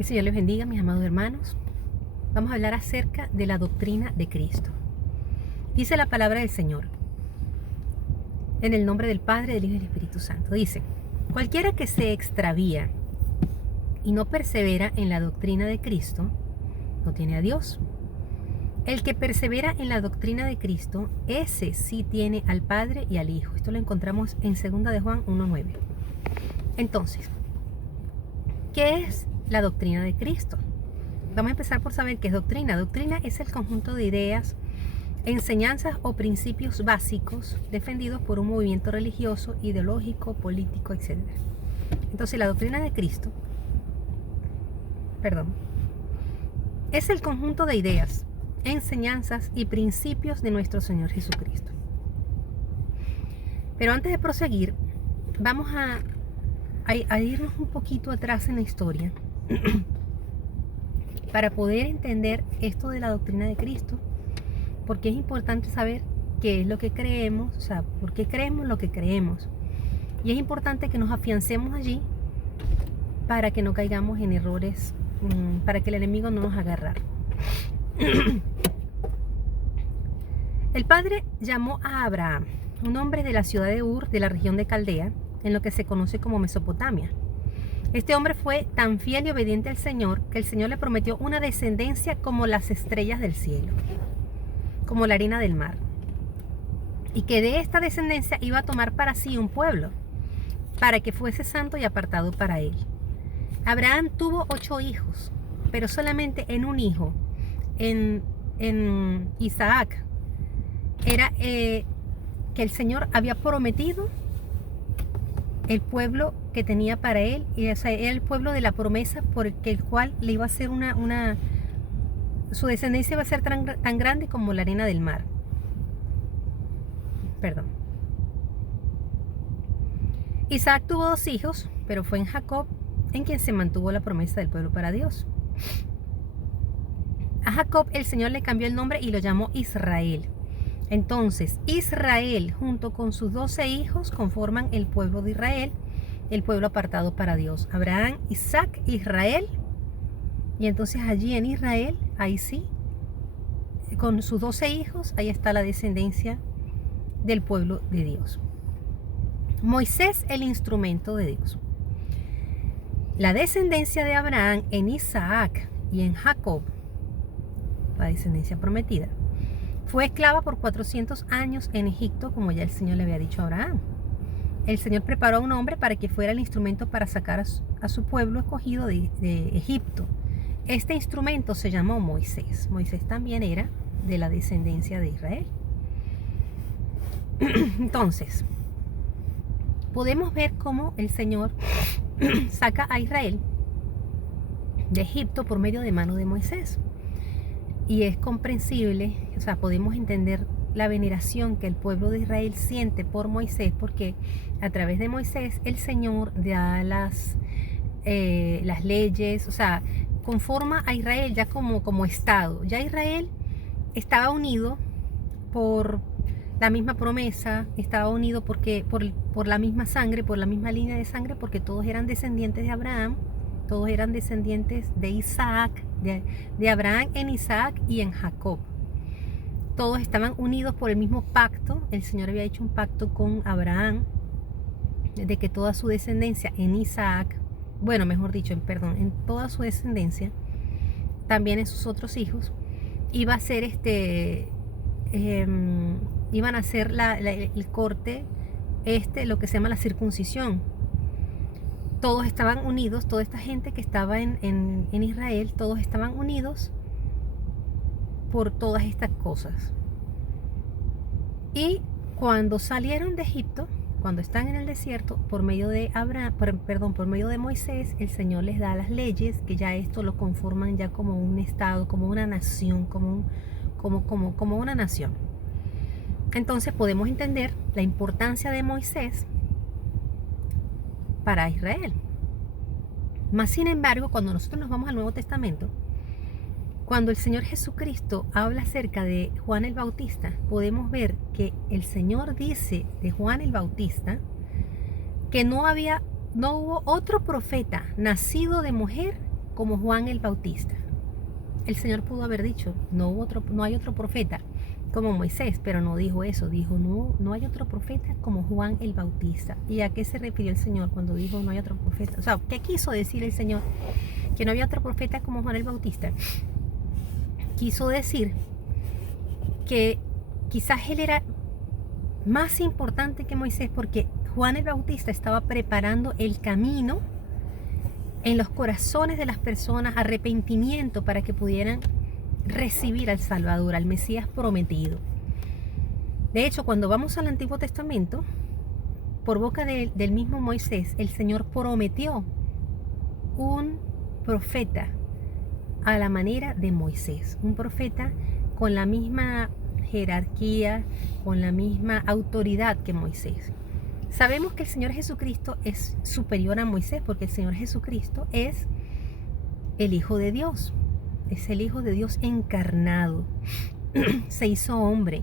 El Señor les bendiga, mis amados hermanos. Vamos a hablar acerca de la doctrina de Cristo. Dice la palabra del Señor, en el nombre del Padre, del Hijo y del Espíritu Santo. Dice, cualquiera que se extravía y no persevera en la doctrina de Cristo, no tiene a Dios. El que persevera en la doctrina de Cristo, ese sí tiene al Padre y al Hijo. Esto lo encontramos en 2 de Juan 1:9. Entonces, ¿qué es la doctrina de Cristo? Vamos a empezar por saber qué es doctrina. Doctrina es el conjunto de ideas, enseñanzas o principios básicos defendidos por un movimiento religioso, ideológico, político, etc. Entonces, la doctrina de Cristo, es el conjunto de ideas, enseñanzas y principios de nuestro Señor Jesucristo. Pero antes de proseguir, vamos a irnos un poquito atrás en la historia para poder entender esto de la doctrina de Cristo, porque es importante saber qué es lo que creemos, o sea, por qué creemos lo que creemos. Y es importante que nos afiancemos allí para que no caigamos en errores, para que el enemigo no nos agarre. El Padre llamó a Abraham, un hombre de la ciudad de Ur, de la región de Caldea, en lo que se conoce como Mesopotamia. Este hombre fue tan fiel y obediente al Señor que el Señor le prometió una descendencia como las estrellas del cielo, como la arena del mar, y que de esta descendencia iba a tomar para sí un pueblo, para que fuese santo y apartado para él. Abraham tuvo 8 hijos, pero solamente en un hijo, en Isaac, era que el Señor había prometido el pueblo que tenía para él, y o sea, era el pueblo de la promesa por el cual le iba a ser su descendencia iba a ser tan grande como la arena del mar. Isaac tuvo 2 hijos, pero fue en Jacob en quien se mantuvo la promesa del pueblo para Dios. A Jacob el Señor le cambió el nombre y lo llamó Israel. Entonces, Israel junto con sus 12 hijos conforman el pueblo de Israel, el pueblo apartado para Dios. Abraham, Isaac, Israel. Y entonces allí en Israel, ahí sí, con sus 12 hijos, ahí está la descendencia del pueblo de Dios. Moisés, el instrumento de Dios. La descendencia de Abraham en Isaac y en Jacob, la descendencia prometida, fue esclava por 400 años en Egipto, como ya el Señor le había dicho a Abraham. El Señor preparó a un hombre para que fuera el instrumento para sacar a su pueblo escogido de Egipto. Este instrumento se llamó Moisés. Moisés también era de la descendencia de Israel. Entonces, podemos ver cómo el Señor saca a Israel de Egipto por medio de mano de Moisés. Y es comprensible, o sea, podemos entender la veneración que el pueblo de Israel siente por Moisés, porque a través de Moisés el Señor da las leyes, o sea, conforma a Israel ya como Estado. Ya Israel estaba unido por la misma promesa, estaba unido por la misma sangre, por la misma línea de sangre, porque todos eran descendientes de Abraham, todos eran descendientes de Isaac, de Abraham en Isaac y en Jacob. Todos estaban unidos por el mismo pacto. El Señor había hecho un pacto con Abraham de que toda su descendencia en Isaac, en toda su descendencia, también en sus otros hijos, iba a ser iban a hacer el corte, lo que se llama la circuncisión. Todos estaban unidos, toda esta gente que estaba en Israel, todos estaban unidos por todas estas cosas. Y cuando salieron de Egipto, cuando están en el desierto, por medio de Moisés, el Señor les da las leyes, que ya esto lo conforman ya como un estado, como una nación, como una nación. Entonces podemos entender la importancia de Moisés para Israel. Mas sin embargo, cuando nosotros nos vamos al Nuevo Testamento, cuando el Señor Jesucristo habla acerca de Juan el Bautista, podemos ver que el Señor dice de Juan el Bautista que no hubo otro profeta nacido de mujer como Juan el Bautista. El Señor pudo haber dicho, no hay otro profeta como Moisés, pero no dijo eso, dijo, no hay otro profeta como Juan el Bautista. ¿Y a qué se refirió el Señor cuando dijo no hay otro profeta? O sea, ¿qué quiso decir el Señor? Que no había otro profeta como Juan el Bautista. Quiso decir que quizás él era más importante que Moisés, porque Juan el Bautista estaba preparando el camino en los corazones de las personas, arrepentimiento para que pudieran recibir al Salvador, al Mesías prometido. De hecho, cuando vamos al Antiguo Testamento, por boca del mismo Moisés, el Señor prometió un profeta a la manera de Moisés, un profeta con la misma jerarquía, con la misma autoridad que Moisés. Sabemos que el Señor Jesucristo es superior a Moisés, porque el Señor Jesucristo es el Hijo de Dios, es el Hijo de Dios encarnado. Se hizo hombre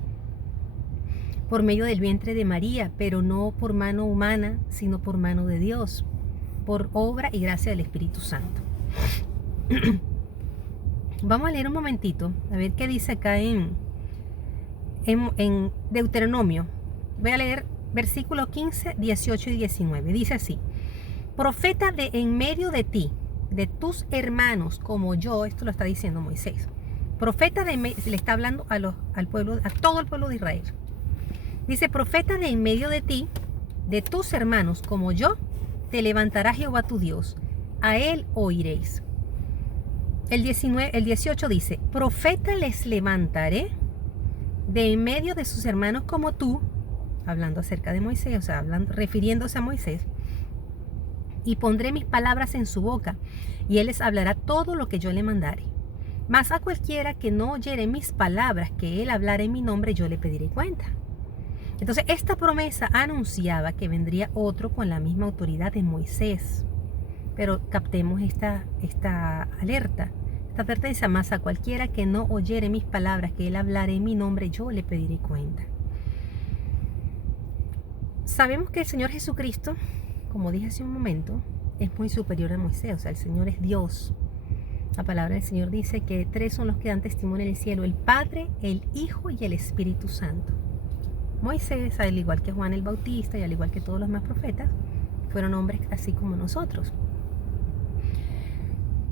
por medio del vientre de María, pero no por mano humana, sino por mano de Dios, por obra y gracia del Espíritu Santo. Vamos a leer un momentito, a ver qué dice acá en Deuteronomio. Voy a leer versículos 15, 18 y 19. Dice así: profeta de en medio de ti, de tus hermanos como yo, esto lo está diciendo Moisés. Profeta le está hablando al pueblo, a todo el pueblo de Israel. Dice, profeta de en medio de ti, de tus hermanos como yo, te levantará Jehová tu Dios, a él oiréis. El 18 dice, profeta les levantaré de en medio de sus hermanos como tú, hablando acerca de Moisés, o sea, refiriéndose a Moisés, y pondré mis palabras en su boca, y él les hablará todo lo que yo le mandare. Mas a cualquiera que no oyere mis palabras, que él hablara en mi nombre, yo le pediré cuenta. Entonces, esta promesa anunciaba que vendría otro con la misma autoridad de Moisés. Pero captemos esta alerta. Esta advertencia: más a cualquiera que no oyere mis palabras, que él hablara en mi nombre, yo le pediré cuenta. Sabemos que el Señor Jesucristo, como dije hace un momento, es muy superior a Moisés. O sea, el Señor es Dios. La palabra del Señor dice que 3 son los que dan testimonio en el cielo: el Padre, el Hijo y el Espíritu Santo. Moisés, al igual que Juan el Bautista y al igual que todos los demás profetas, fueron hombres así como nosotros.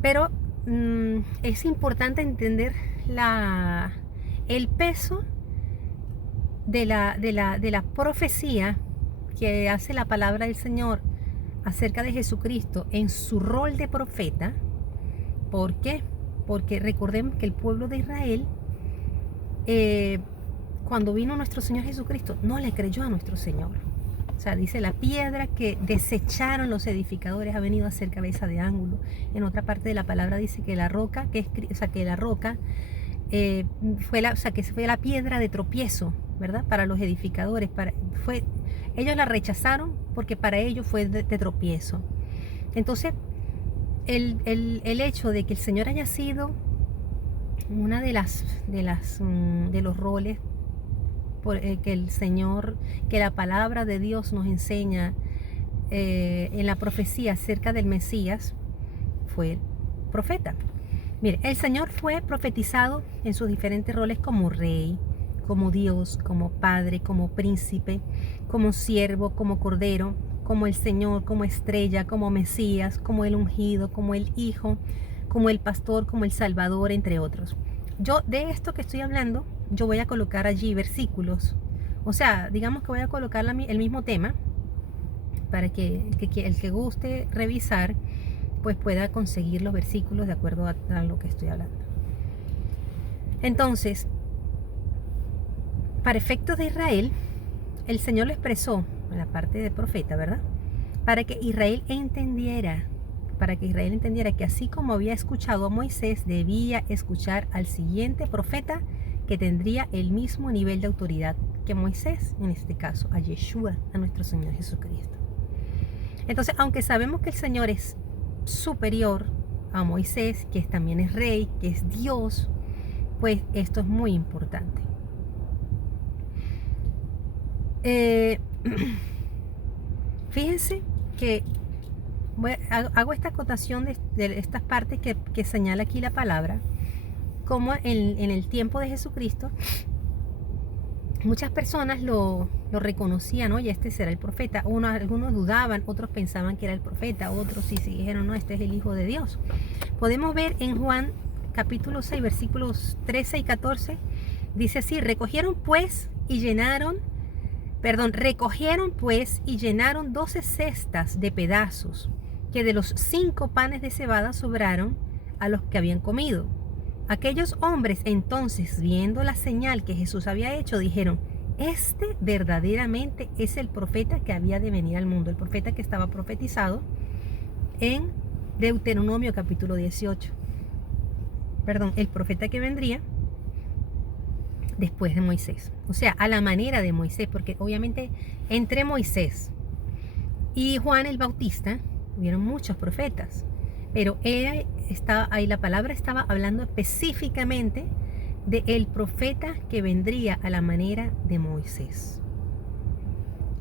Pero es importante entender el peso de la profecía que hace la palabra del Señor acerca de Jesucristo en su rol de profeta. ¿Por qué? Porque recordemos que el pueblo de Israel, cuando vino nuestro Señor Jesucristo, no le creyó a nuestro Señor. O sea, dice, la piedra que desecharon los edificadores ha venido a ser cabeza de ángulo. En otra parte de la palabra dice que la roca, fue la piedra de tropiezo, ¿verdad? Para los edificadores. Ellos la rechazaron porque para ellos fue de tropiezo. Entonces, el hecho de que el Señor haya sido una de los roles que la palabra de Dios nos enseña en la profecía acerca del Mesías, fue profeta. Mire, el Señor fue profetizado en sus diferentes roles como rey, como Dios, como padre, como príncipe, como siervo, como cordero, como el Señor, como estrella, como Mesías, como el ungido, como el Hijo, como el pastor, como el Salvador, entre otros. Yo de esto que estoy hablando, yo voy a colocar allí versículos. O sea, digamos que voy a colocar el mismo tema para que el que guste revisar, pues pueda conseguir los versículos de acuerdo a lo que estoy hablando. Entonces, para efectos de Israel, el Señor lo expresó en la parte de profeta, ¿verdad? Para que Israel entendiera que así como había escuchado a Moisés, debía escuchar al siguiente profeta que tendría el mismo nivel de autoridad que Moisés, en este caso a Yeshua, a nuestro Señor Jesucristo. Entonces, aunque sabemos que el Señor es superior a Moisés, que también es rey, que es Dios, pues esto es muy importante. Fíjense que hago esta acotación de estas partes que señala aquí la palabra, como en el tiempo de Jesucristo, muchas personas lo reconocían, oye, este será el profeta. Algunos dudaban, otros pensaban que era el profeta, otros sí dijeron, no, este es el Hijo de Dios. Podemos ver en Juan capítulo 6, versículos 13 y 14, dice así: recogieron pues y llenaron 12 cestas de pedazos que de los 5 panes de cebada sobraron a los que habían comido. Aquellos hombres entonces, viendo la señal que Jesús había hecho, dijeron: este verdaderamente es el profeta que había de venir al mundo, el profeta que estaba profetizado en Deuteronomio capítulo 18. El profeta que vendría después de Moisés, o sea, a la manera de Moisés, porque obviamente entre Moisés y Juan el Bautista hubieron muchos profetas, pero ahí la palabra estaba hablando específicamente del profeta que vendría a la manera de Moisés.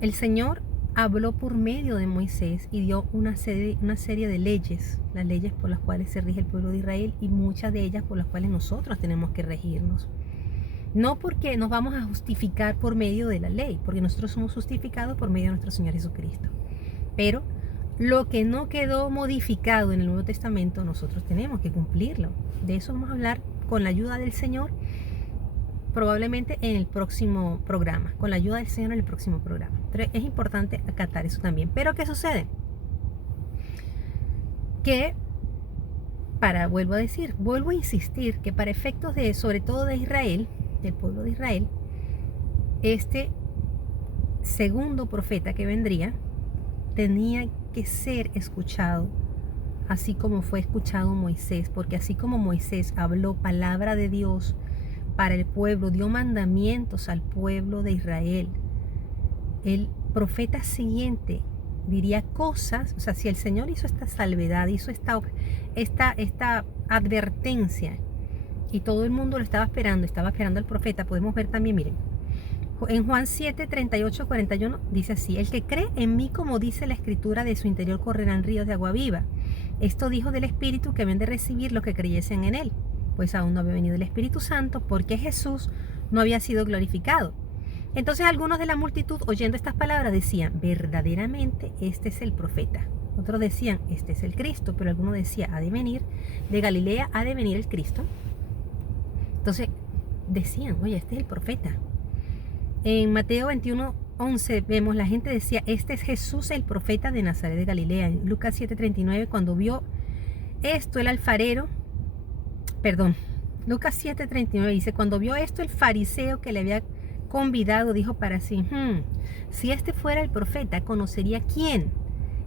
El Señor habló por medio de Moisés y dio una serie de leyes, las leyes por las cuales se rige el pueblo de Israel, y muchas de ellas por las cuales nosotros tenemos que regirnos. No porque nos vamos a justificar por medio de la ley, porque nosotros somos justificados por medio de nuestro Señor Jesucristo. Pero lo que no quedó modificado en el Nuevo Testamento, nosotros tenemos que cumplirlo. De eso vamos a hablar con la ayuda del Señor, probablemente en el próximo programa. Con la ayuda del Señor en el próximo programa. Pero es importante acatar eso también. Pero ¿qué sucede? Que vuelvo a insistir que para efectos sobre todo de Israel, del pueblo de Israel, este segundo profeta que vendría tenía que ser escuchado, así como fue escuchado Moisés, porque así como Moisés habló palabra de Dios para el pueblo, dio mandamientos al pueblo de Israel, el profeta siguiente diría cosas, o sea, si el Señor hizo esta salvedad, hizo esta advertencia, y todo el mundo lo estaba esperando al profeta, podemos ver también, miren, en Juan 7, 38, 41, dice así: el que cree en mí, como dice la Escritura, de su interior correrán ríos de agua viva. Esto dijo del Espíritu que habían de recibir los que creyesen en él, pues aún no había venido el Espíritu Santo, porque Jesús no había sido glorificado. Entonces algunos de la multitud, oyendo estas palabras, decían: verdaderamente este es el profeta. Otros decían: este es el Cristo. Pero algunos decían: ha de venir de Galilea, ha de venir el Cristo. Entonces decían: oye, este es el profeta. En Mateo 21, 11 vemos, la gente decía: este es Jesús, el profeta de Nazaret de Galilea. En Lucas 7, 39, cuando vio esto el alfarero, Lucas 7, 39 dice: cuando vio esto el fariseo que le había convidado, dijo para sí: si este fuera el profeta, conocería quién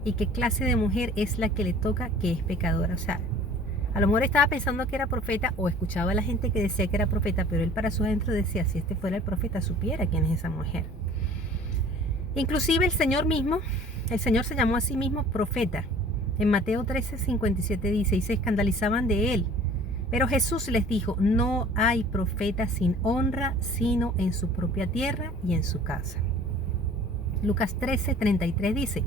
y qué clase de mujer es la que le toca, que es pecadora. O sea, a lo mejor estaba pensando que era profeta, o escuchaba a la gente que decía que era profeta, pero él para su adentro decía: si este fuera el profeta, supiera quién es esa mujer. Inclusive el Señor se llamó a sí mismo profeta. En Mateo 13, 57 dice: y se escandalizaban de él. Pero Jesús les dijo: no hay profeta sin honra, sino en su propia tierra y en su casa. Lucas 13, 33 dice: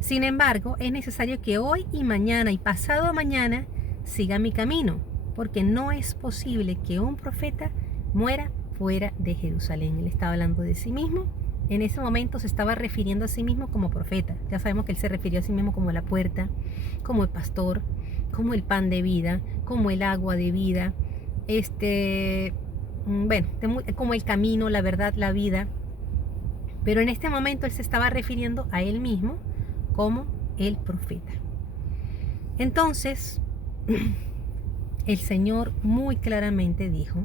sin embargo, es necesario que hoy y mañana y pasado mañana siga mi camino, porque no es posible que un profeta muera fuera de Jerusalén. Él estaba hablando de sí mismo. En ese momento se estaba refiriendo a sí mismo como profeta. Ya sabemos que él se refirió a sí mismo como la puerta, como el pastor, como el pan de vida, como el agua de vida, como el camino, la verdad, la vida. Pero en este momento él se estaba refiriendo a él mismo como el profeta. Entonces, el Señor muy claramente dijo: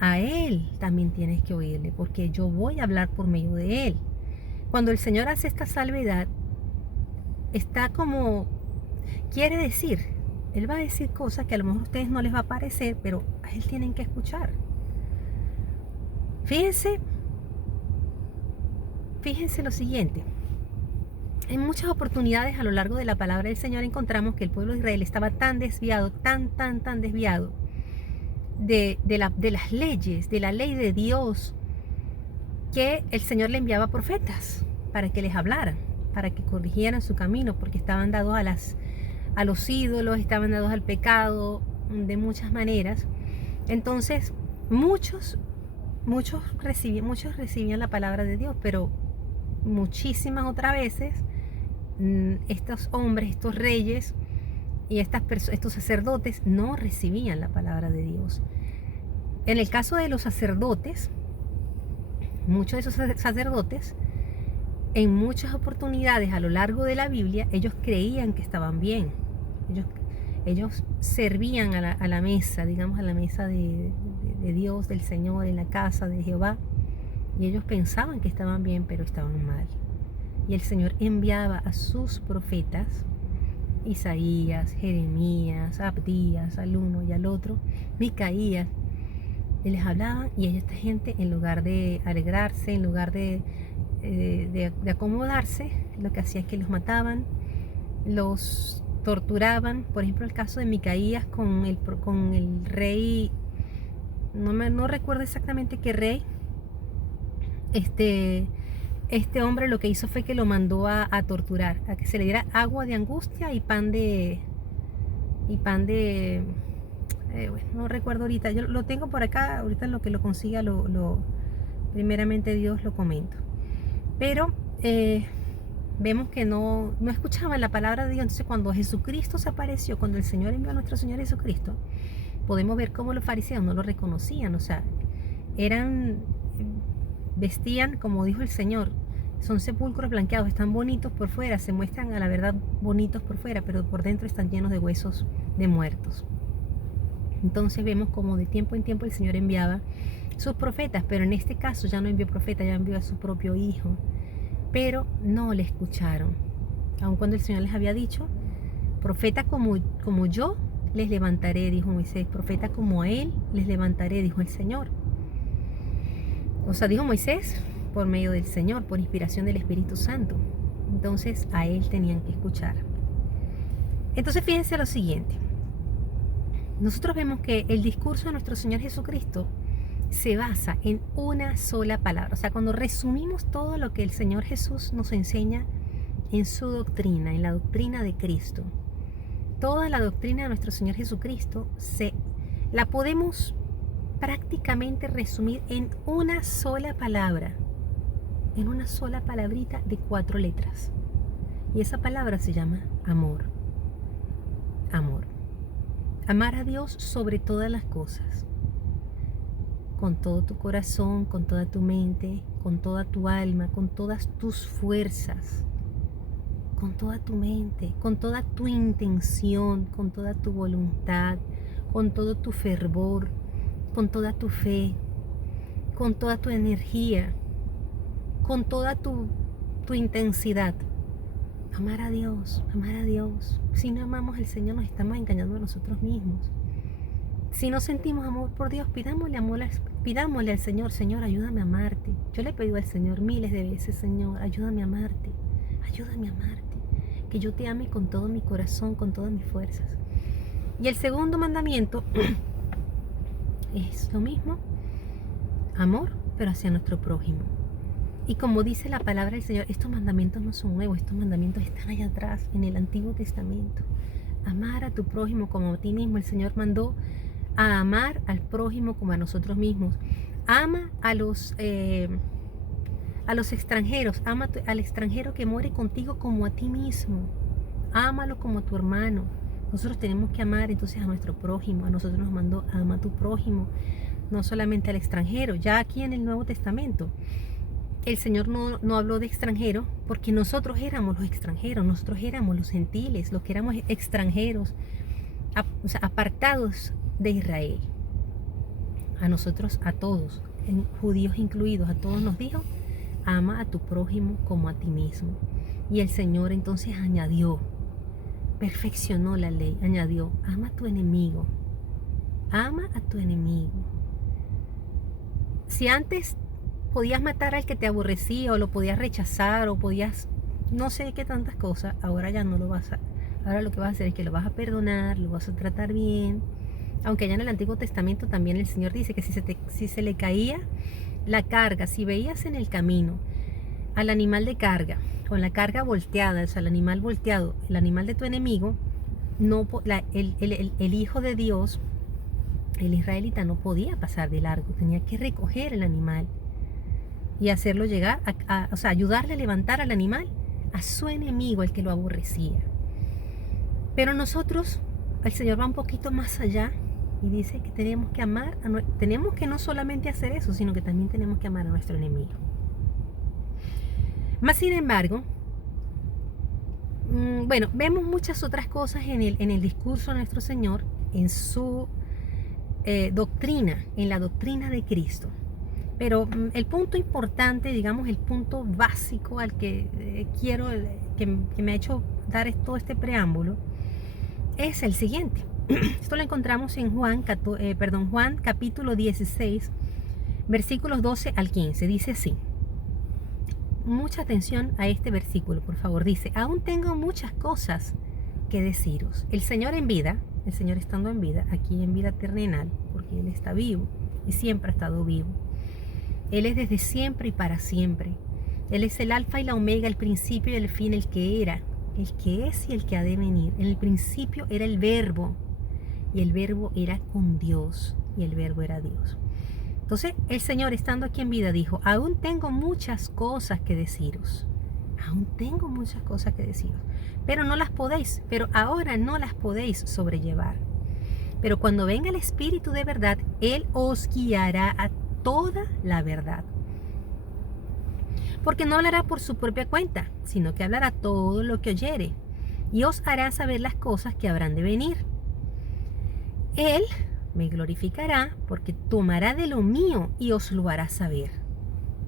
a Él también tienes que oírle, porque yo voy a hablar por medio de Él. Cuando el Señor hace esta salvedad, quiere decir, Él va a decir cosas que a lo mejor a ustedes no les va a parecer, pero a Él tienen que escuchar. Fíjense lo siguiente. En muchas oportunidades a lo largo de la palabra del Señor encontramos que el pueblo de Israel estaba tan desviado, tan desviado de las leyes, de la ley de Dios, que el Señor le enviaba profetas para que les hablaran, para que corrigieran su camino, porque estaban dados a los ídolos, estaban dados al pecado de muchas maneras. Entonces, muchos recibían la palabra de Dios, pero muchísimas otras veces estos hombres, estos reyes y estos sacerdotes no recibían la palabra de Dios. En el caso de los sacerdotes, muchos de esos sacerdotes, en muchas oportunidades a lo largo de la Biblia, ellos creían que estaban bien. Ellos servían a la mesa, digamos, a la mesa de Dios, del Señor, en la casa de Jehová. Y ellos pensaban que estaban bien, pero estaban mal. Y el Señor enviaba a sus profetas, Isaías, Jeremías, Abdías, al uno y al otro, Micaías, y les hablaban, y esta gente, en lugar de alegrarse, en lugar de acomodarse, lo que hacía es que los mataban, los torturaban. Por ejemplo, el caso de Micaías con el rey, no recuerdo exactamente qué rey. Este hombre lo que hizo fue que lo mandó a torturar, a que se le diera agua de angustia y pan de bueno, no recuerdo ahorita, yo lo tengo por acá, ahorita en lo que lo consiga, primeramente Dios lo comento. Pero vemos que no escuchaban la palabra de Dios. Entonces, cuando Jesucristo se apareció, cuando el Señor envió a nuestro Señor Jesucristo, podemos ver cómo los fariseos no lo reconocían. O sea, vestían, como dijo el Señor, son sepulcros blanqueados, están bonitos por fuera, se muestran a la verdad bonitos por fuera, pero por dentro están llenos de huesos de muertos. Entonces vemos como de tiempo en tiempo el Señor enviaba sus profetas, pero en este caso ya no envió profeta, ya envió a su propio Hijo. Pero no le escucharon, aun cuando el Señor les había dicho: profeta como yo les levantaré, dijo Moisés, profeta como a él les levantaré, dijo el Señor. O sea, dijo Moisés por medio del Señor, por inspiración del Espíritu Santo. Entonces a él tenían que escuchar. Entonces fíjense lo siguiente. Nosotros vemos que el discurso de nuestro Señor Jesucristo se basa en una sola palabra. O sea, cuando resumimos todo lo que el Señor Jesús nos enseña en su doctrina, en la doctrina de Cristo, toda la doctrina de nuestro Señor Jesucristo la podemos prácticamente resumir en una sola palabra, en una sola palabrita de 4 letras. Y esa palabra se llama amor. Amor. Amar a Dios sobre todas las cosas. Con todo tu corazón, con toda tu mente, con toda tu alma, con todas tus fuerzas, con toda tu mente, con toda tu intención, con toda tu voluntad, con todo tu fervor, con toda tu fe, con toda tu energía, con toda tu intensidad. Amar a Dios, amar a Dios. Si no amamos al Señor, nos estamos engañando a nosotros mismos. Si no sentimos amor por Dios, pidámosle al Señor: Señor, ayúdame a amarte. Yo le he pedido al Señor miles de veces: Señor, ayúdame a amarte, ayúdame a amarte, que yo te ame con todo mi corazón, con todas mis fuerzas. Y el segundo mandamiento es lo mismo, amor, pero hacia nuestro prójimo. Y como dice la palabra del Señor, estos mandamientos no son nuevos, estos mandamientos están allá atrás, en el Antiguo Testamento. Amar a tu prójimo como a ti mismo. El Señor mandó a amar al prójimo como a nosotros mismos. Ama a los extranjeros, ama al extranjero que muere contigo como a ti mismo. Ámalo como a tu hermano. Nosotros tenemos que amar entonces a nuestro prójimo. A nosotros nos mandó: ama a tu prójimo, no solamente al extranjero. Ya aquí en el Nuevo Testamento el Señor no habló de extranjero, porque nosotros éramos los extranjeros, nosotros éramos los gentiles, los que éramos extranjeros, o sea, apartados de Israel. A nosotros, a todos, judíos incluidos, a todos nos dijo: ama a tu prójimo como a ti mismo. Y el Señor entonces añadió, perfeccionó la ley, añadió: ama a tu enemigo, ama a tu enemigo. Si antes podías matar al que te aborrecía, o lo podías rechazar, o podías no sé qué tantas cosas, ahora ya no lo vas a. Ahora lo que vas a hacer es que lo vas a perdonar, lo vas a tratar bien. Aunque allá en el Antiguo Testamento también el Señor dice que si se le caía la carga, si veías en el camino al animal de carga, con la carga volteada, o sea, el animal volteado, el animal de tu enemigo, el hijo de Dios, el israelita, no podía pasar de largo, tenía que recoger el animal y hacerlo llegar, o sea, ayudarle a levantar al animal a su enemigo, el que lo aborrecía. Pero nosotros, el Señor va un poquito más allá y dice que tenemos que amar, tenemos que no solamente hacer eso, sino que también tenemos que amar a nuestro enemigo. Más sin embargo, bueno, vemos muchas otras cosas en el discurso de nuestro Señor, en su doctrina, en la doctrina de Cristo. Pero el punto importante, digamos, el punto básico al que quiero, que me ha hecho dar todo este preámbulo, es el siguiente. Esto lo encontramos en Juan capítulo 16, versículos 12 al 15. Dice así. Mucha atención a este versículo, por favor. Dice, aún tengo muchas cosas que deciros. El Señor en vida, el Señor estando en vida, aquí en vida terrenal, porque Él está vivo y siempre ha estado vivo. Él es desde siempre y para siempre. Él es el alfa y la omega, el principio y el fin, el que era, el que es y el que ha de venir. En el principio era el verbo, y el verbo era con Dios, y el verbo era Dios. Entonces el Señor, estando aquí en vida, dijo, aún tengo muchas cosas que deciros. Aún tengo muchas cosas que deciros. Pero ahora no las podéis sobrellevar. Pero cuando venga el Espíritu de verdad, Él os guiará a toda la verdad. Porque no hablará por su propia cuenta, sino que hablará todo lo que oyere, y os hará saber las cosas que habrán de venir. Él me glorificará, porque tomará de lo mío y os lo hará saber.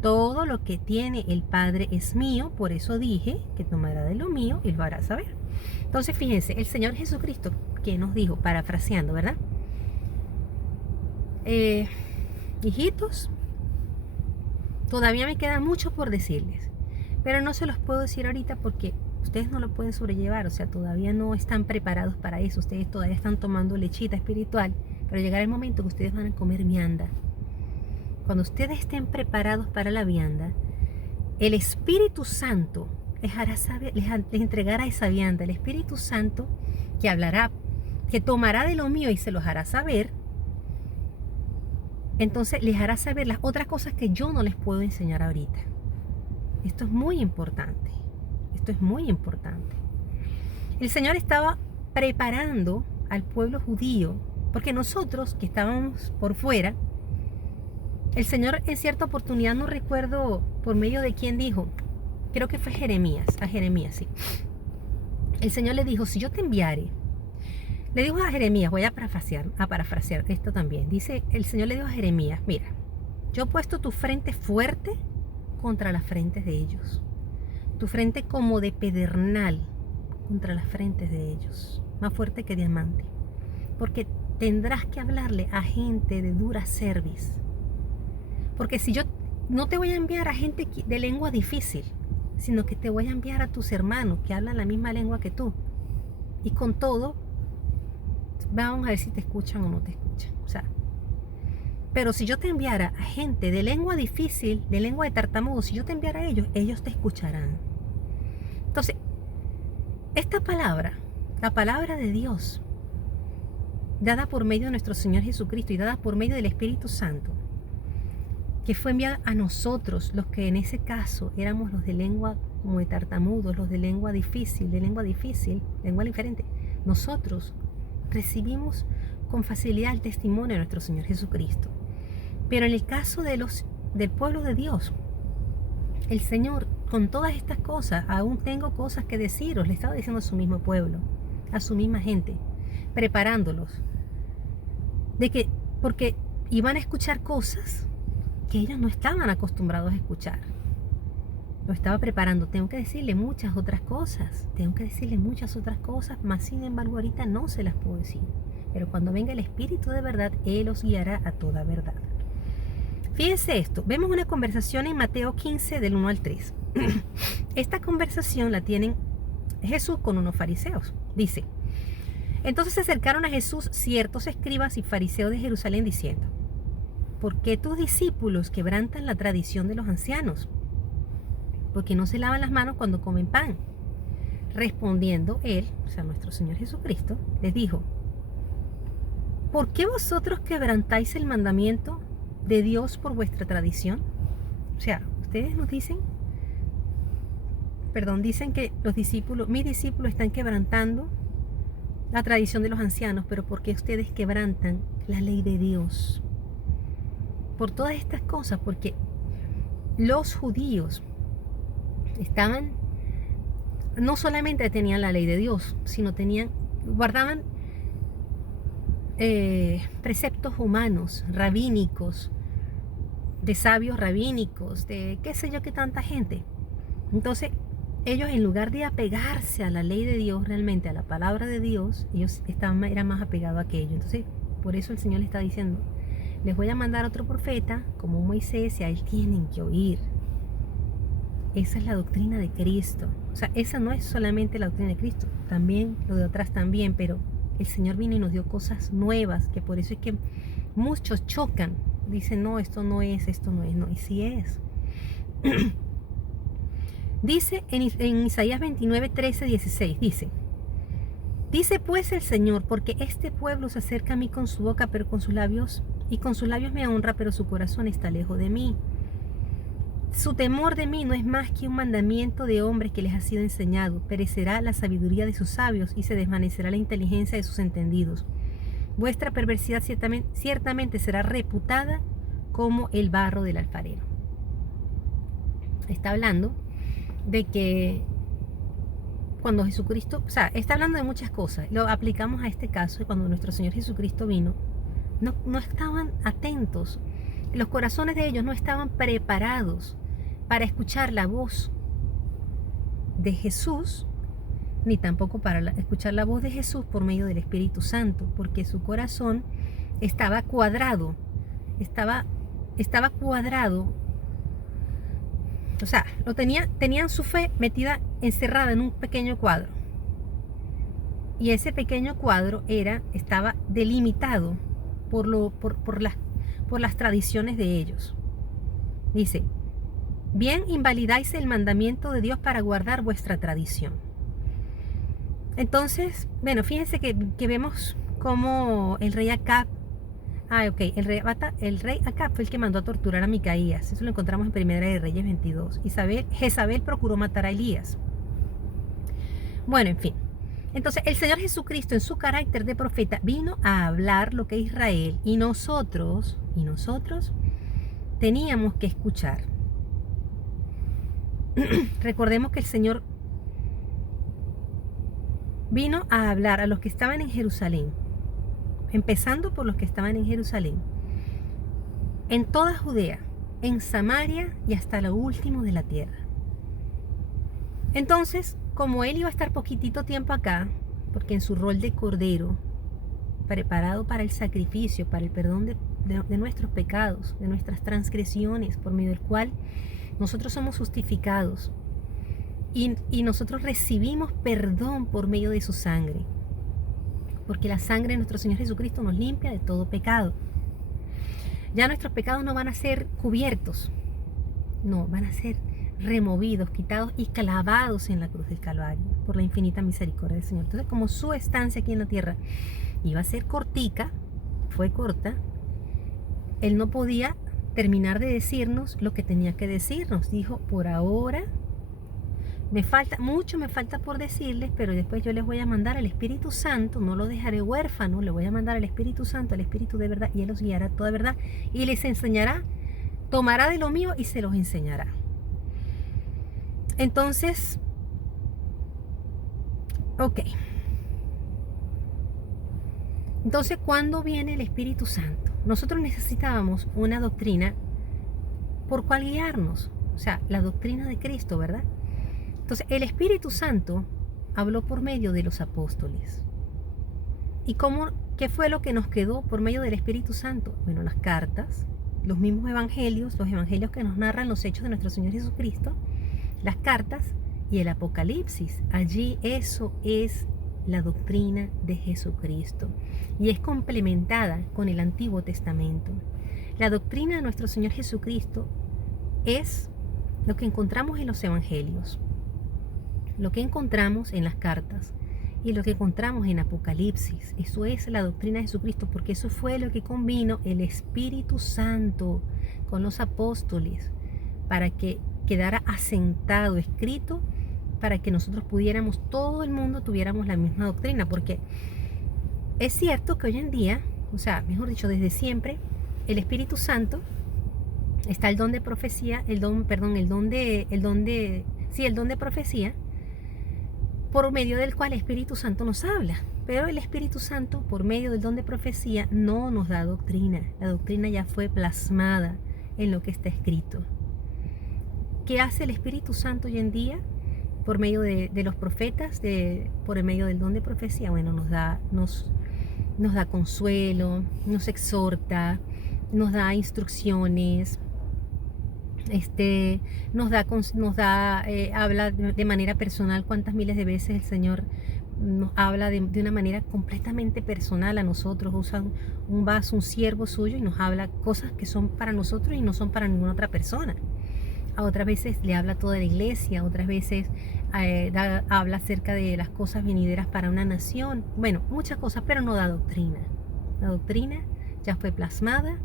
Todo lo que tiene el Padre es mío, por eso dije que tomará de lo mío y lo hará saber. Entonces fíjense, el Señor Jesucristo, que nos dijo, parafraseando, ¿verdad? Hijitos, todavía me queda mucho por decirles, pero no se los puedo decir ahorita porque ustedes no lo pueden sobrellevar, o sea, todavía no están preparados para eso, ustedes todavía están tomando lechita espiritual, pero llegará el momento que ustedes van a comer vianda. Cuando ustedes estén preparados para la vianda, el Espíritu Santo les hará saber, les entregará esa vianda, el Espíritu Santo que hablará, que tomará de lo mío y se los hará saber. Entonces les hará saber las otras cosas que yo no les puedo enseñar ahorita. Esto es muy importante. Esto es muy importante. El Señor estaba preparando al pueblo judío, porque nosotros que estábamos por fuera, el Señor en cierta oportunidad, no recuerdo por medio de quién dijo, creo que fue a Jeremías, sí. El Señor le dijo, si yo te enviare, le dijo a Jeremías, voy a parafrasear esto también. Dice, el Señor le dijo a Jeremías, mira, yo he puesto tu frente fuerte contra las frentes de ellos. Tu frente como de pedernal contra las frentes de ellos. Más fuerte que diamante. Porque tendrás que hablarle a gente de dura cerviz. Porque si yo no te voy a enviar a gente de lengua difícil, sino que te voy a enviar a tus hermanos que hablan la misma lengua que tú. Y con todo, vamos a ver si te escuchan o no te escuchan. O sea, pero si yo te enviara a gente de lengua difícil, de lengua de tartamudo, si yo te enviara a ellos, ellos te escucharán. Entonces, esta palabra, la palabra de Dios, dada por medio de nuestro Señor Jesucristo y dada por medio del Espíritu Santo, que fue enviada a nosotros, los que en ese caso éramos los de lengua como de tartamudos, los de lengua difícil, lengua diferente, nosotros recibimos con facilidad el testimonio de nuestro Señor Jesucristo. Pero en el caso del pueblo de Dios, el Señor, con todas estas cosas, aún tengo cosas que deciros, le estaba diciendo a su mismo pueblo, a su misma gente, preparándolos, porque iban a escuchar cosas que ellos no estaban acostumbrados a escuchar. Lo estaba preparando. Tengo que decirle muchas otras cosas, más sin embargo ahorita no se las puedo decir. Pero cuando venga el Espíritu de verdad, Él os guiará a toda verdad. Fíjense esto, vemos una conversación en Mateo 15 del 1 al 3. Esta conversación la tienen Jesús con unos fariseos. Dice, entonces se acercaron a Jesús ciertos escribas y fariseos de Jerusalén diciendo, ¿por qué tus discípulos quebrantan la tradición de los ancianos? ¿Por qué no se lavan las manos cuando comen pan? Respondiendo él, o sea, nuestro Señor Jesucristo, les dijo: ¿por qué vosotros quebrantáis el mandamiento de Dios por vuestra tradición? O sea, ustedes nos dicen, dicen que mis discípulos están quebrantando la tradición de los ancianos, pero ¿por qué ustedes quebrantan la ley de Dios? Por todas estas cosas, porque los judíos no solamente tenían la ley de Dios, sino guardaban preceptos humanos, rabínicos, de sabios rabínicos, de qué sé yo qué tanta gente. Entonces, ellos, en lugar de apegarse a la ley de Dios, realmente a la palabra de Dios, ellos eran más apegados a aquello. Entonces, por eso el Señor le está diciendo: les voy a mandar otro profeta como Moisés, y a él tienen que oír. Esa es la doctrina de Cristo. O sea, esa no es solamente la doctrina de Cristo, también lo de atrás también, pero el Señor vino y nos dio cosas nuevas, que por eso es que muchos chocan. Dicen: no, esto no es. No, y sí es. Dice en Isaías 29, 13, 16, dice pues el Señor: porque este pueblo se acerca a mí con su boca, pero con sus labios me honra, pero su corazón está lejos de mí. Su temor de mí no es más que un mandamiento de hombres que les ha sido enseñado. Perecerá la sabiduría de sus sabios y se desvanecerá la inteligencia de sus entendidos. Vuestra perversidad ciertamente será reputada como el barro del alfarero. Está hablando de que cuando Jesucristo, o sea, está hablando de muchas cosas. Lo aplicamos a este caso, y cuando nuestro Señor Jesucristo vino, no estaban atentos. Los corazones de ellos no estaban preparados para escuchar la voz de Jesús, ni tampoco para escuchar la voz de Jesús por medio del Espíritu Santo, porque su corazón estaba cuadrado, o sea, tenían su fe encerrada en un pequeño cuadro, y ese pequeño cuadro estaba delimitado por las tradiciones de ellos. Dice: bien invalidáis el mandamiento de Dios para guardar vuestra tradición. Entonces, bueno, fíjense que vemos cómo el rey Acab, el rey Acab fue el que mandó a torturar a Micaías. Eso lo encontramos en Primera de Reyes 22. Jezabel procuró matar a Elías. Bueno, en fin. Entonces, el Señor Jesucristo, en su carácter de profeta, vino a hablar lo que Israel y nosotros teníamos que escuchar. Recordemos que el Señor vino a hablar a los que estaban en Jerusalén, empezando por los que estaban en Jerusalén, en toda Judea, en Samaria y hasta lo último de la tierra. Entonces, como él iba a estar poquitito tiempo acá, porque en su rol de cordero, preparado para el sacrificio, para el perdón de nuestros pecados, de nuestras transgresiones, por medio del cual nosotros somos justificados, y nosotros recibimos perdón por medio de su sangre, porque la sangre de nuestro Señor Jesucristo nos limpia de todo pecado. Ya nuestros pecados no van a ser cubiertos, no, van a ser removidos, quitados y clavados en la cruz del Calvario por la infinita misericordia del Señor. Entonces, como su estancia aquí en la tierra iba a ser fue corta, él no podía terminar de decirnos lo que tenía que decirnos. Dijo: por ahora me falta por decirles, pero después yo les voy a mandar al Espíritu Santo, no lo dejaré huérfano, le voy a mandar al Espíritu Santo, al Espíritu de verdad, y él los guiará a toda verdad y les enseñará, tomará de lo mío y se los enseñará. Entonces, entonces, ¿cuándo viene el Espíritu Santo? Nosotros necesitábamos una doctrina por cual guiarnos, o sea, la doctrina de Cristo, ¿verdad? Entonces, el Espíritu Santo habló por medio de los apóstoles. ¿Y qué fue lo que nos quedó por medio del Espíritu Santo? Bueno, las cartas, los mismos evangelios, los evangelios que nos narran los hechos de nuestro Señor Jesucristo, las cartas y el Apocalipsis. Allí eso es la doctrina de Jesucristo y es complementada con el Antiguo Testamento. La doctrina de nuestro Señor Jesucristo es lo que encontramos en los evangelios, lo que encontramos en las cartas y lo que encontramos en Apocalipsis, eso es la doctrina de Jesucristo, porque eso fue lo que combinó el Espíritu Santo con los apóstoles para que quedara asentado, escrito, para que nosotros pudiéramos, todo el mundo tuviéramos la misma doctrina, porque es cierto que hoy en día, o sea, mejor dicho, desde siempre, el Espíritu Santo está el don de profecía, el don de profecía, por medio del cual el Espíritu Santo nos habla. Pero el Espíritu Santo, por medio del don de profecía, no nos da doctrina. La doctrina ya fue plasmada en lo que está escrito. ¿Qué hace el Espíritu Santo hoy en día? Por medio de los profetas, por medio del don de profecía, bueno, nos da consuelo, nos exhorta, nos da instrucciones, habla de manera personal. Cuántas miles de veces el Señor nos habla de una manera completamente personal a nosotros. Usa un vaso, un siervo suyo, y nos habla cosas que son para nosotros y no son para ninguna otra persona. A otras veces le habla a toda la iglesia, otras veces habla acerca de las cosas venideras para una nación. Bueno, muchas cosas, pero no da doctrina. La doctrina ya fue plasmada,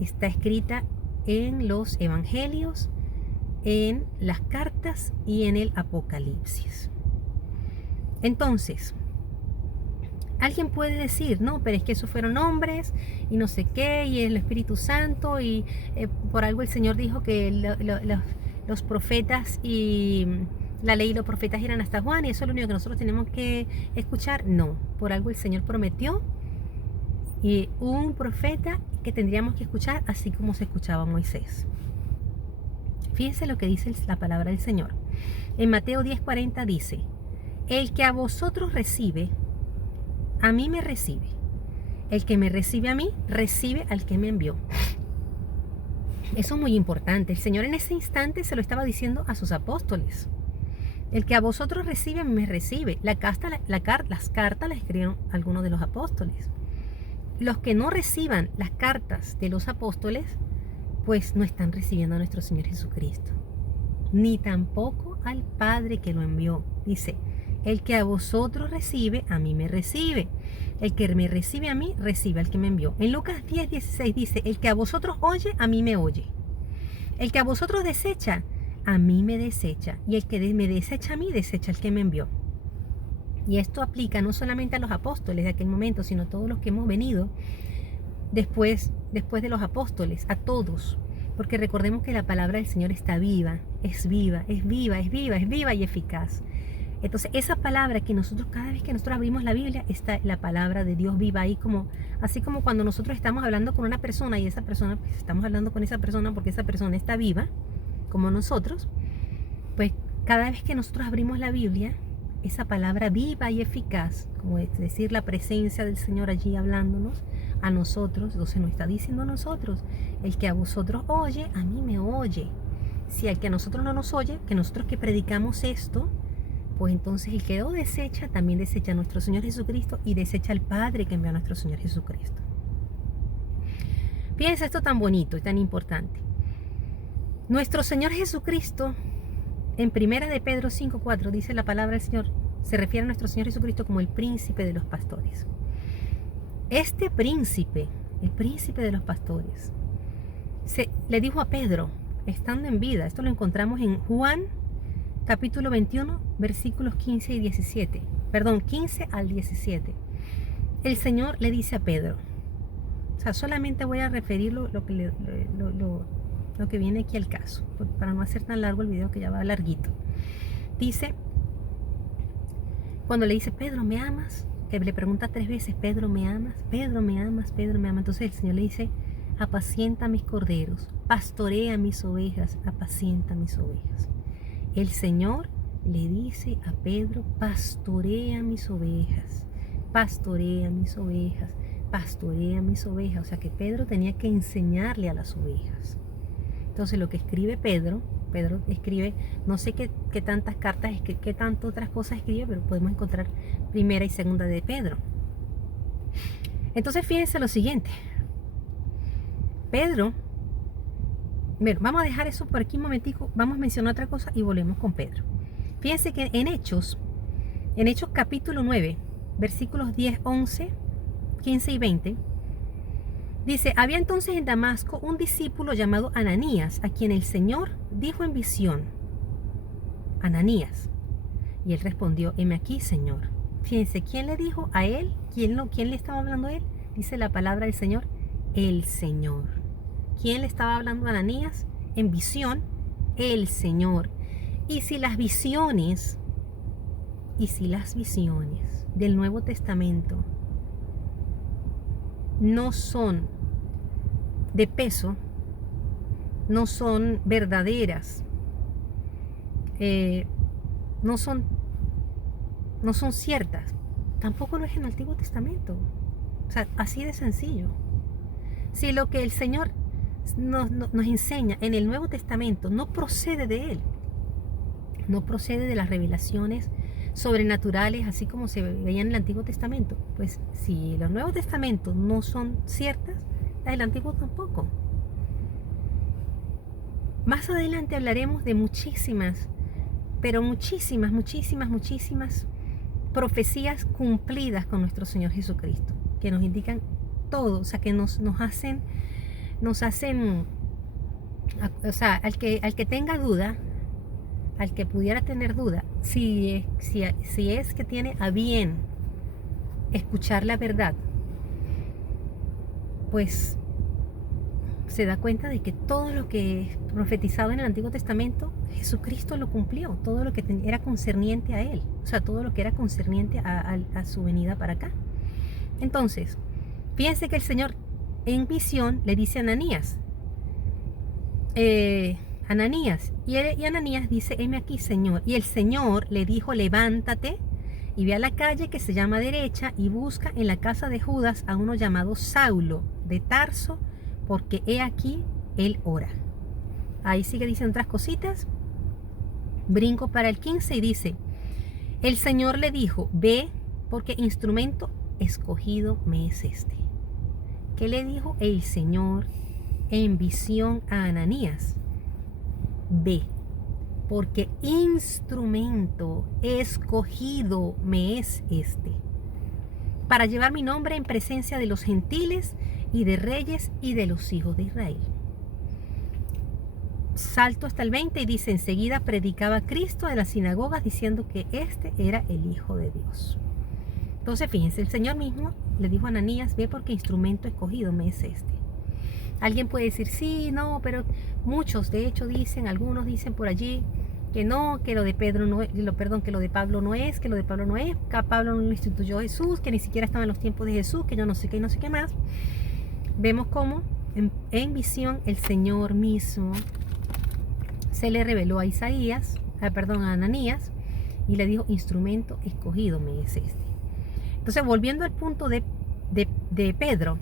está escrita en los evangelios, en las cartas y en el Apocalipsis. Entonces, alguien puede decir, no, pero es que esos fueron hombres y no sé qué, y el Espíritu Santo, y por algo el Señor dijo que los profetas y la ley y los profetas eran hasta Juan, y eso es lo único que nosotros tenemos que escuchar. No, por algo el Señor prometió y un profeta que tendríamos que escuchar así como se escuchaba Moisés. Fíjense lo que dice la palabra del Señor. En Mateo 10:40 dice: el que a vosotros recibe, a mí me recibe. El que me recibe a mí, recibe al que me envió. Eso es muy importante. El Señor en ese instante se lo estaba diciendo a sus apóstoles. El que a vosotros recibe, a mí me recibe. Las cartas las escribieron algunos de los apóstoles. Los que no reciban las cartas de los apóstoles, pues no están recibiendo a nuestro Señor Jesucristo, ni tampoco al Padre que lo envió. Dice: el que a vosotros recibe, a mí me recibe. El que me recibe a mí, recibe al que me envió. En Lucas 10:16 dice: el que a vosotros oye, a mí me oye. El que a vosotros desecha, a mí me desecha. Y el que me desecha a mí, desecha al que me envió. Y esto aplica no solamente a los apóstoles de aquel momento, sino a todos los que hemos venido después de los apóstoles, a todos. Porque recordemos que la palabra del Señor está viva, es viva, es viva, es viva, es viva y eficaz. Entonces esa palabra que nosotros, cada vez que nosotros abrimos la Biblia, está la palabra de Dios viva ahí, así como cuando nosotros estamos hablando con una persona y esa persona, pues estamos hablando con esa persona porque esa persona está viva, como nosotros, pues cada vez que nosotros abrimos la Biblia, esa palabra viva y eficaz, como es decir, la presencia del Señor allí hablándonos a nosotros, entonces nos está diciendo a nosotros: el que a vosotros oye, a mí me oye. Si al que a nosotros no nos oye, que nosotros que predicamos esto, pues entonces el que lo desecha, también desecha a nuestro Señor Jesucristo y desecha al Padre que envió a nuestro Señor Jesucristo. Fíjense esto tan bonito y tan importante. Nuestro Señor Jesucristo, en 1 de Pedro 5:4, dice la palabra del Señor, se refiere a nuestro Señor Jesucristo como el príncipe de los pastores. Este príncipe, el príncipe de los pastores, le dijo a Pedro, estando en vida, esto lo encontramos en Juan capítulo 21, versículos 15 y 17. Perdón, 15 al 17. El Señor le dice a Pedro, o sea, solamente voy a referir lo que viene aquí al caso, para no hacer tan largo el video que ya va larguito. Dice, cuando le dice: Pedro, ¿me amas? Que le pregunta 3 veces: Pedro, ¿me amas? Pedro, ¿me amas? Pedro, ¿me amas? Entonces el Señor le dice: apacienta mis corderos, pastorea mis ovejas, apacienta mis ovejas. El Señor le dice a Pedro: pastorea mis ovejas, pastorea mis ovejas, pastorea mis ovejas. O sea que Pedro tenía que enseñarle a las ovejas. Entonces lo que escribe Pedro escribe, no sé qué tantas cartas, qué tantas otras cosas escribe, pero podemos encontrar primera y segunda de Pedro. Entonces fíjense lo siguiente. Pedro Bueno, vamos a dejar eso por aquí un momentico. Vamos a mencionar otra cosa y volvemos con Pedro. Fíjense que en Hechos capítulo 9, versículos 10, 11, 15 y 20, dice: había entonces en Damasco un discípulo llamado Ananías, a quien el Señor dijo en visión: Ananías. Y él respondió: heme aquí, Señor. Fíjense, ¿quién le dijo a él? ¿Quién le estaba hablando a él? Dice la palabra del Señor: el Señor. ¿Quién le estaba hablando a Ananías? En visión, el Señor. Y si las visiones del Nuevo Testamento no son de peso, no son verdaderas, no son ciertas, tampoco lo es en el Antiguo Testamento. O sea, así de sencillo. Si lo que el Señor nos enseña en el Nuevo Testamento no procede de Él, no procede de las revelaciones sobrenaturales, así como se veían en el Antiguo Testamento, pues si los Nuevos Testamentos no son ciertas, las del Antiguo tampoco. Más adelante hablaremos de muchísimas, pero muchísimas profecías cumplidas con nuestro Señor Jesucristo, que nos indican todo, o sea, que nos hacen, o sea, al que tenga duda, al que pudiera tener duda, si es que tiene a bien escuchar la verdad, pues se da cuenta de que todo lo que profetizaba en el Antiguo Testamento, Jesucristo lo cumplió, todo lo que era concerniente a Él, o sea, todo lo que era concerniente a su venida para acá. Entonces, fíjense que el Señor en visión le dice a Ananías, y Ananías dice: heme aquí, Señor. Y el Señor le dijo: levántate y ve a la calle que se llama derecha y busca en la casa de Judas a uno llamado Saulo de Tarso, porque he aquí él ora. Ahí sigue diciendo otras cositas. Brinco para el 15 y dice: el Señor le dijo: ve, porque instrumento escogido me es este. ¿Qué le dijo el Señor en visión a Ananías? Ve, porque instrumento escogido me es este, para llevar mi nombre en presencia de los gentiles y de reyes y de los hijos de Israel. Salto hasta el 20 y dice: enseguida predicaba Cristo en las sinagogas diciendo que este era el Hijo de Dios. Entonces fíjense, el Señor mismo le dijo a Ananías: ve, porque instrumento escogido me es este. Alguien puede decir: sí, no, pero muchos de hecho dicen, algunos dicen por allí que no, que lo de Pedro no es, que lo de Pablo no es, que Pablo no lo instituyó Jesús, que ni siquiera estaba en los tiempos de Jesús, que yo no sé qué y no sé qué más. Vemos cómo en visión el Señor mismo se le reveló a Ananías, y le dijo: instrumento escogido me es este. Entonces, volviendo al punto de Pedro,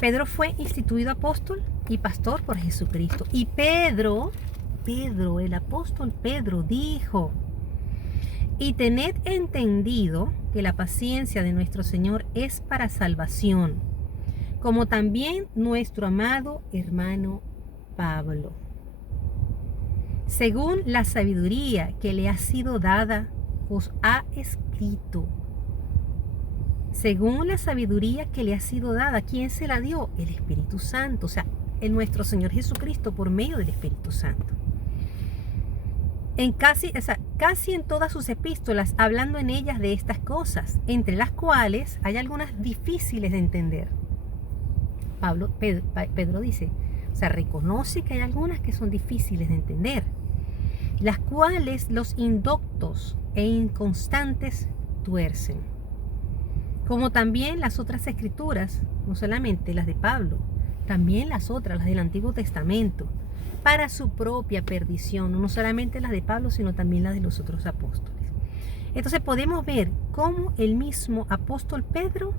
Pedro fue instituido apóstol y pastor por Jesucristo. Y Pedro, el apóstol Pedro, dijo: y tened entendido que la paciencia de nuestro Señor es para salvación, como también nuestro amado hermano Pablo, según la sabiduría que le ha sido dada, os ha escrito. Según la sabiduría que le ha sido dada, ¿quién se la dio? El Espíritu Santo, o sea, nuestro Señor Jesucristo por medio del Espíritu Santo. Casi en todas sus epístolas, hablando en ellas de estas cosas, entre las cuales hay algunas difíciles de entender. Pedro dice, o sea, reconoce que hay algunas que son difíciles de entender, las cuales los indoctos e inconstantes tuercen. Como también las otras escrituras, no solamente las de Pablo, también las del Antiguo Testamento, para su propia perdición, no solamente las de Pablo, sino también las de los otros apóstoles. Entonces podemos ver cómo el mismo apóstol Pedro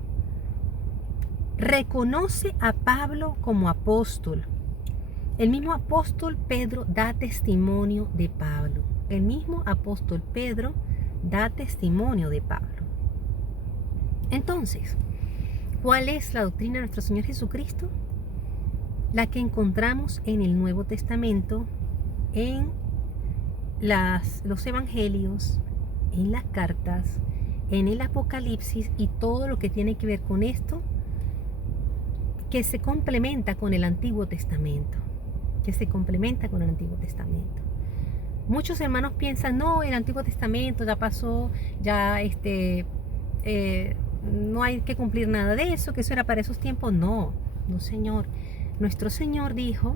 reconoce a Pablo como apóstol. El mismo apóstol Pedro da testimonio de Pablo. El mismo apóstol Pedro da testimonio de Pablo. Entonces, ¿cuál es la doctrina de nuestro Señor Jesucristo? la que encontramos en el Nuevo Testamento, en los evangelios, en las cartas, en el Apocalipsis y todo lo que tiene que ver con esto, que se complementa con el Antiguo Testamento, Muchos hermanos piensan, no, el Antiguo Testamento ya pasó, ya no hay que cumplir nada de eso, que eso era para esos tiempos. No, no, Señor. Nuestro Señor dijo,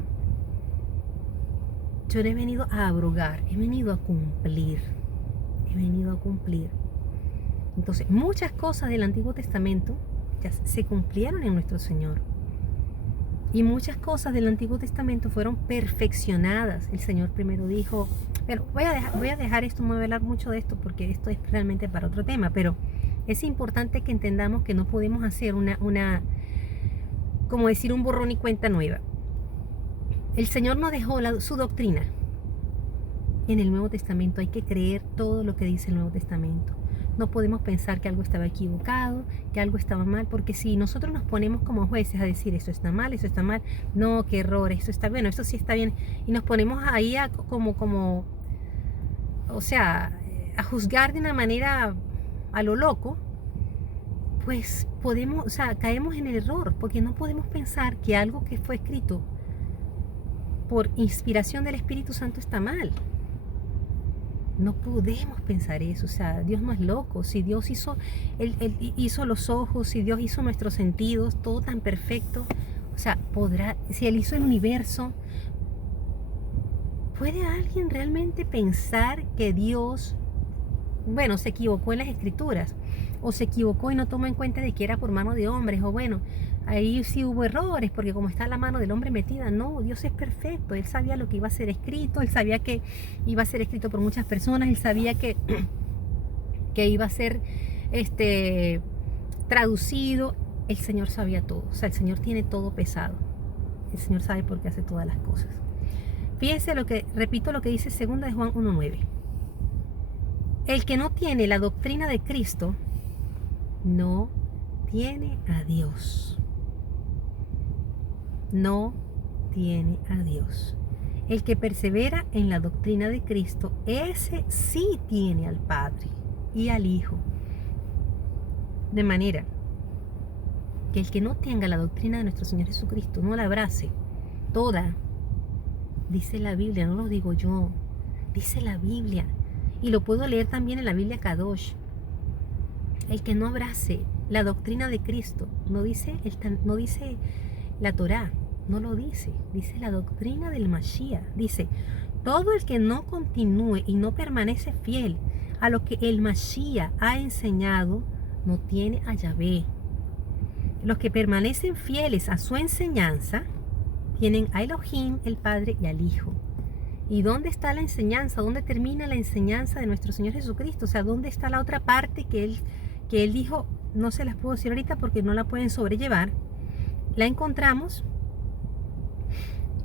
yo no he venido a abrogar, he venido a cumplir. Entonces, muchas cosas del Antiguo Testamento ya se cumplieron en nuestro Señor. Y muchas cosas del Antiguo Testamento fueron perfeccionadas. El Señor primero dijo, pero voy a dejar esto, no voy a hablar mucho de esto porque esto es realmente para otro tema, pero es importante que entendamos que no podemos hacer como decir, un borrón y cuenta nueva. El Señor nos dejó su doctrina en el Nuevo Testamento. Hay que creer todo lo que dice el Nuevo Testamento. No podemos pensar que algo estaba equivocado, que algo estaba mal, porque si nosotros nos ponemos como jueces a decir eso está mal, no, qué error, esto está bien, esto sí está bien, y nos ponemos ahí a juzgar de una manera a lo loco, pues caemos en el error, porque no podemos pensar que algo que fue escrito por inspiración del Espíritu Santo está mal. No podemos pensar eso. Dios no es loco. Si Dios hizo, él hizo los ojos, si Dios hizo nuestros sentidos, todo tan perfecto, si Él hizo el universo, ¿puede alguien realmente pensar que Dios, se equivocó en las Escrituras, o se equivocó y no tomó en cuenta de que era por mano de hombres, o ahí sí hubo errores, porque como está la mano del hombre metida? No, Dios es perfecto. Él sabía lo que iba a ser escrito, Él sabía que iba a ser escrito por muchas personas, Él sabía que iba a ser traducido. El Señor sabía todo. El Señor tiene todo pesado. El Señor sabe por qué hace todas las cosas. Fíjense repito lo que dice 2 de Juan 1:9. El que no tiene la doctrina de Cristo no tiene a Dios. No tiene a Dios. El que persevera en la doctrina de Cristo, ese sí tiene al Padre y al Hijo. De manera que el que no tenga la doctrina de nuestro Señor Jesucristo, no la abrace toda, dice la Biblia, no lo digo yo, dice la Biblia, y lo puedo leer también en la Biblia Kadosh. El que no abrace la doctrina de Cristo, no dice la Torá, no lo dice la doctrina del Mashiach. Dice, todo el que no continúe y no permanece fiel a lo que el Mashiach ha enseñado, no tiene a Yahvé. Los que permanecen fieles a su enseñanza, tienen a Elohim, el Padre, y al Hijo. ¿Y dónde está la enseñanza? ¿Dónde termina la enseñanza de nuestro Señor Jesucristo? ¿Dónde está la otra parte que Él dijo? No se las puedo decir ahorita porque no la pueden sobrellevar. La encontramos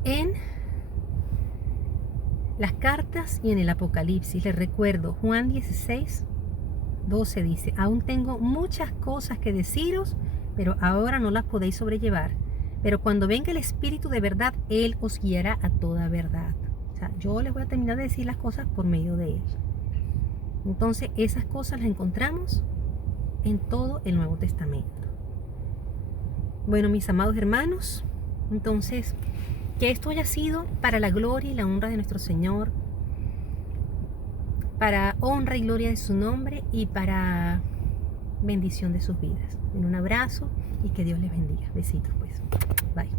en las cartas y en el Apocalipsis. Les recuerdo, Juan 16:12 dice, aún tengo muchas cosas que deciros, pero ahora no las podéis sobrellevar. Pero cuando venga el Espíritu de verdad, Él os guiará a toda verdad. Yo les voy a terminar de decir las cosas por medio de Él. Entonces, esas cosas las encontramos en todo el Nuevo Testamento. Bueno, mis amados hermanos, entonces, que esto haya sido para la gloria y la honra de nuestro Señor, para honra y gloria de su nombre y para bendición de sus vidas. Un abrazo y que Dios les bendiga. Besitos, pues. Bye.